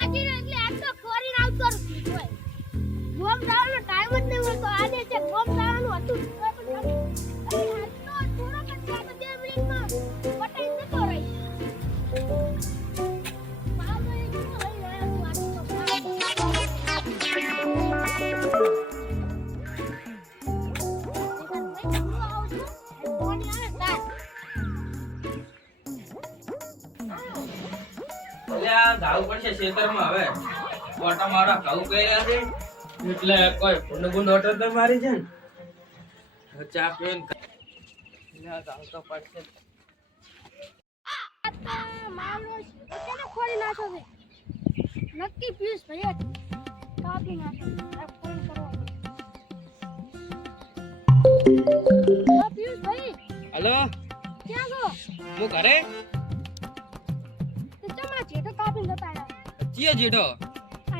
પાછી ગાવું પડશે ખેતરમાં હવે. ઓટા મારા ઘઉં કર્યા છે. એટલે કોઈ ભૂંડ ભૂંડ ઓટો તો મારી છે ને? ચા પીને તો પડશે. ખોરી નાખો છે નક્કી પીસ ભાઈ કાપી નાખો ફોન હલો? ક્યાં છો? હું ઘરે? છે તો કાપીને જતા રહ્યા ચિયો જીડો આ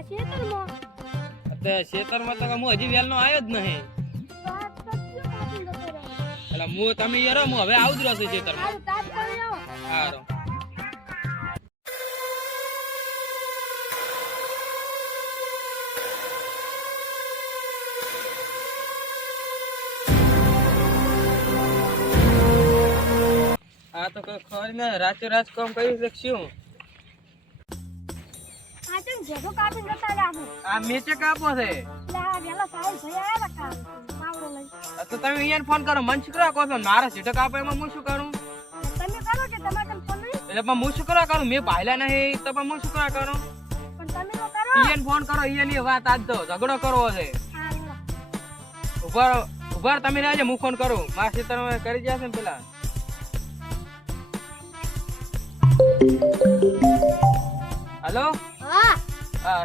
અત્યારે ખેતરમાં તો હું હજી વહેલનો આવ્યો જ નહીં. એટલે હું તમે યરો હું હવે આવું જ રહ્યો છું ખેતરમાં સારું આ તો કોઈ ખબર ને રાતે રાત કામ કર્યું છે શું? ચમ જેઠો કાપીને જતા આપણે આ મેચે કાપો છે. આ વેલા સાહેબ ભાઈ આવ્યા હતા. પાવડો લઈ. તો તમે અહીંયા ફોન કરો મન શું કરવા કહો મારા સીટો કાપો એમાં હું શું કરું? તમે કરો કે તમારે કઈ ફોન એટલે પણ હું શું કરવા કરું? મેં ભાઈલા નહીં તો પણ હું શું કરવા કરું? પણ તમે તો કરો. ઈયન ફોન કરો ઈયની વાત આજ તો ઝઘડો કરવો છે. ઊભા ઊભા તમે રહેજો હું ફોન કરું. મારા સીતર કરી જશે ને પેલા? હલો?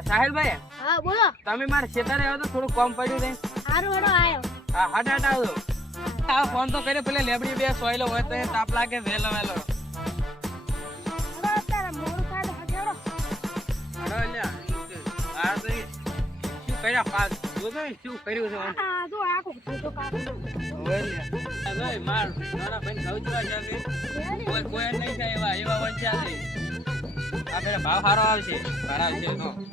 સાહિલભાઈ હા બોલો. તમે મારા ખેતરે આવ્યો તો થોડું કોમ પડ્યું છે. સારું હડો આવ્યો હા હટ હટ આવજો આ ફોન તો કર્યો પેલા લેબડી બે સોયલો હોય તો તાપ લાગે વેલો પેલા ભાવ સારો આવશે. સારા આવશે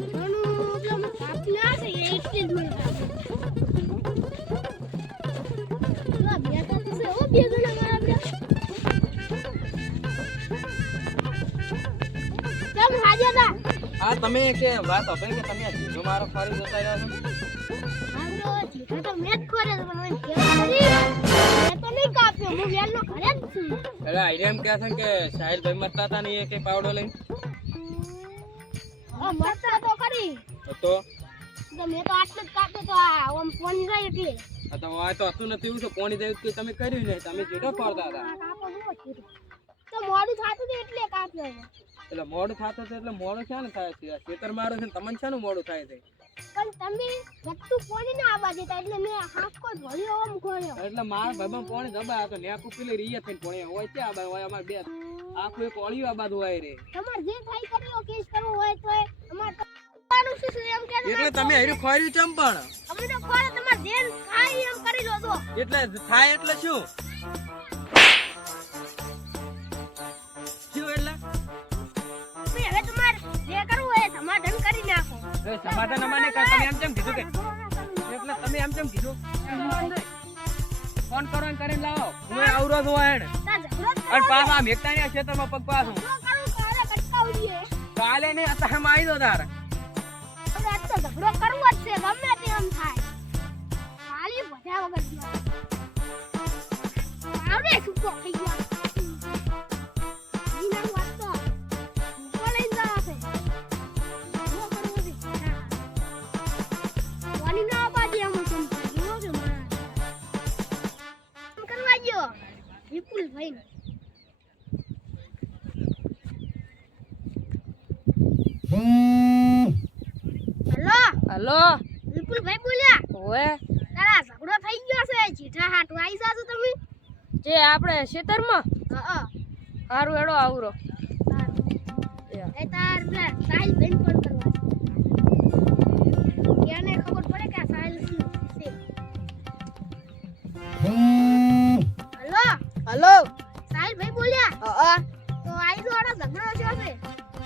તમે કે વાત હવે કે તમે જીજો મારો ફરી જતા રહ્યા છો? આપણો તો મેં ખોરે છે મને મેં તો નહીં કાપ્યો હું વેલનો ઘરે જ છું. એટલે આઈડિયા એમ કહે છે કે સાહિલભાઈ મરતા હતા ને એ કે પાવડો લઈને? મરતા તો કરી તો તો? મેં તો આટલું જ કાપ્યો તો આમ ફોન જાય એટલે તો આ તો હતું નથી એવું તો કોની દેવું કે તમે કર્યું નહીં તમે જીડો પડતા હતા. તો મોડું થતું એટલે કાપ્યો. એટલે મોડું થતું છે એટલે મોડું ક્યાં ને થાય છે. ખેતર મારું છે ને તમને શાનું મોડું થાય છે. પણ તમે ના આવવા દેતા એટલે મેં હાથકો ધોળ્યો આમ ખોલ્યો એટલે મારા ભાઈમાં પોણી દબા હતો ને આખું પેલી રીએ થઈને પોણી હોય છે આ બાજુ હોય અમારે બે. આખું એક ઓળિયું આ બાજુ હોય રે. તમારે જે થાય કરી કેસ કરવો હોય તો એ અમારે શું છે એમ કે એટલે તમે હરી ખોર્યું ચમ પણ. અમે તો ખોરે તમારે જેન ખાય એમ કરી લો તો એટલે થાય એટલે શું? સમાધાન અમારે તમે એમ કેમ કીધું કે? એટલે તમે એમ કેમ કીધું? ફોન કરો ને કરીને લાવો. હું આવરો હોય તા અને પાછા આમ એકતા ની ખેતરમાં પગ પાછું. કાલે ને અત્યારે આવી દો તાર. ઝઘડો કરવો Vipulbhai. Hello? Hello? Hello Vipulbhai બોલ્યા? ઓએ તારા ઝઘડો થઈ ગયો છે ચીઠા હાટુ આવી જાજો તમે? જે આપણે ખેતરમાં હા સારું એડો આવરો. એ તાર પેલા સાહિલ બેન ફોન કરવા. એને ખબર પડે કે સાહિલ શું છે. હલો? સાહેબ ભાઈ બોલ્યા? અ તો આઈ દોડો ઝઘડો છે છે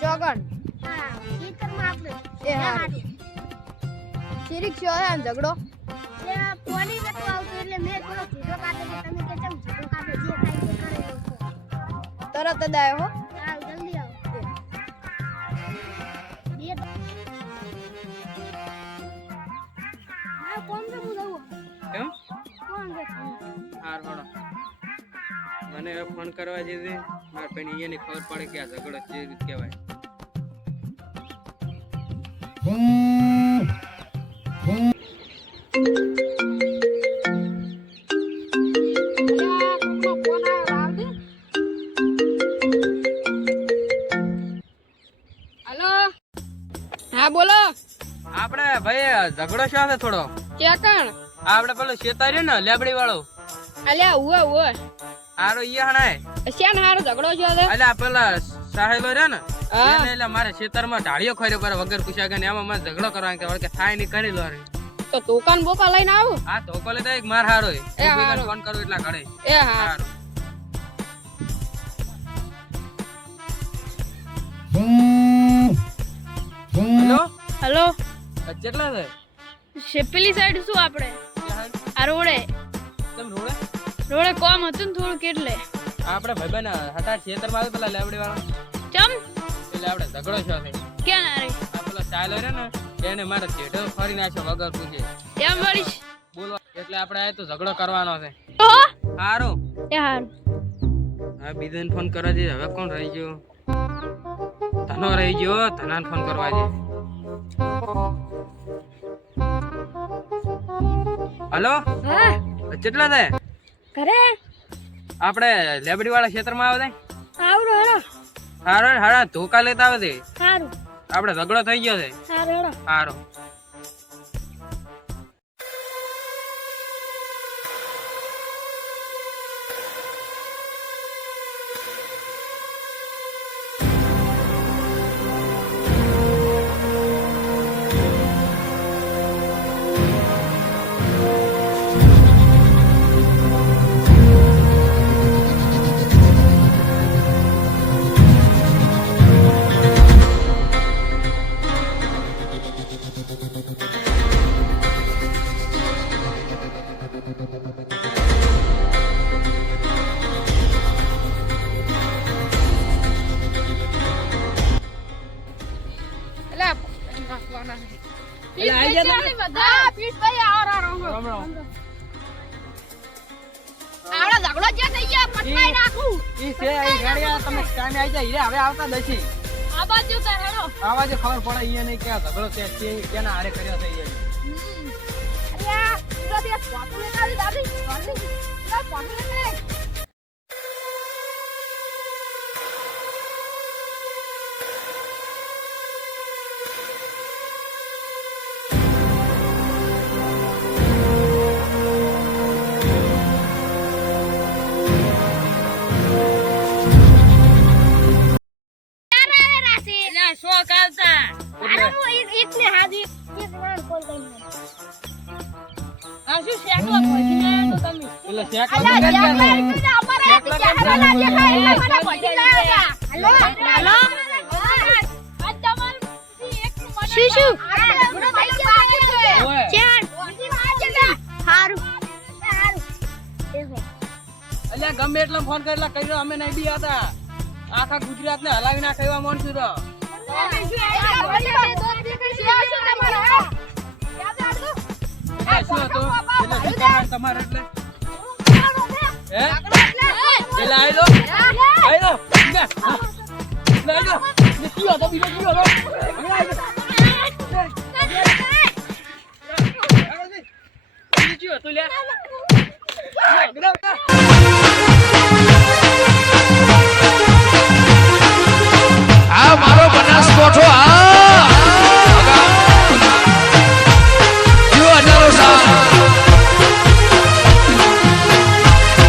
ચોગણ. હા ખેતરમાં આપણે. એ હા. શિરીક છો આ ઝઘડો? એ પોણી નતો આવતું એટલે મેં થોડો ઝઘડો કાઢ્યો તમે કે ચમ ઝઘડો કાઢો જે થાય તે કરે તરત જ આવ્યો હો. મને ફોન કરવા જઈએ મારા ભાઈને અહીંયાની ખબર પડે કે આ ઝઘડો છે કહેવાય. હલો? હા બોલો. આપણે ભાઈ ઝઘડો શું છે થોડો? ક્યાં કણ આપણે પેલો શેતા રહ્યો ને લેબડી વાળો. અલ્યા ઉવા ઉવે. આરો ઈ હણાય. શ્યાન હારો ઝઘડો છો એટલે પેલા સાહેલો રે ને એને એટલે મારે ખેતરમાં ઢાળિયો ખર્યો કરે વગર પૂછ્યા કે એમાં મને ઝઘડો કરવાનો કે વળકે થાયની કરી લો રે. તો દુકાન બોકા લઈને આવું. હા તો લે તો એક માર હારો એ. હારો. ફોન કરું એટલા ઘડે એ હારો. હેલો? હેલો? કેટલા છે? શેપેલી સાઈડ શું આપણે? આ રોડે. તમે રોડે? રોડે કોમ હતું ને થોડું કેટલે આપણે ભાઈબંધ હતા ખેતરમાં આવ્યો પેલા લેબડી વાળા ચમ? એટલે આપણે ઝઘડો છો છે કે ના રે? આ પેલો ચાલ્યો રે ને એને મારે જેઠો ફરી નાખ્યો વગર પૂછે. એમ વળી? બોલો એટલે આપણે આ તો ઝઘડો કરવાનો છે. તો હારું. એ હારું. હા બીજાને ફોન કરવા જઈએ. હવે કોણ રહી ગયો? ધનો રહી ગયો ધનાને ફોન કરવા જઈએ. હલો? હા. કેટલા થાય? ઘરે? આપણે લેબડી વાળા ક્ષેત્રમાં આવે આવડો હેડો હારો હારા ધોકા લેતા આવે છે? સારું આપણે ઝઘડો થઈ ગયો છે? સારું હેડો હારો. જે ખબર પડે ઈ નહીં કે આ ઝઘડો કે છે કેના હારે કર્યો થઈ ઈ આ શું શેકલો ભજી ગયા તો તમે. એટલે શેકલા ઓય. હારું. અલ્યા ગમે એટલો ફોન કરેલા કર્યો અમે નહીં બી હતા. આખા ગુજરાત ને હલાવી નાખે મોન છું તો તમારે આ મારો બનાસકોઠો આ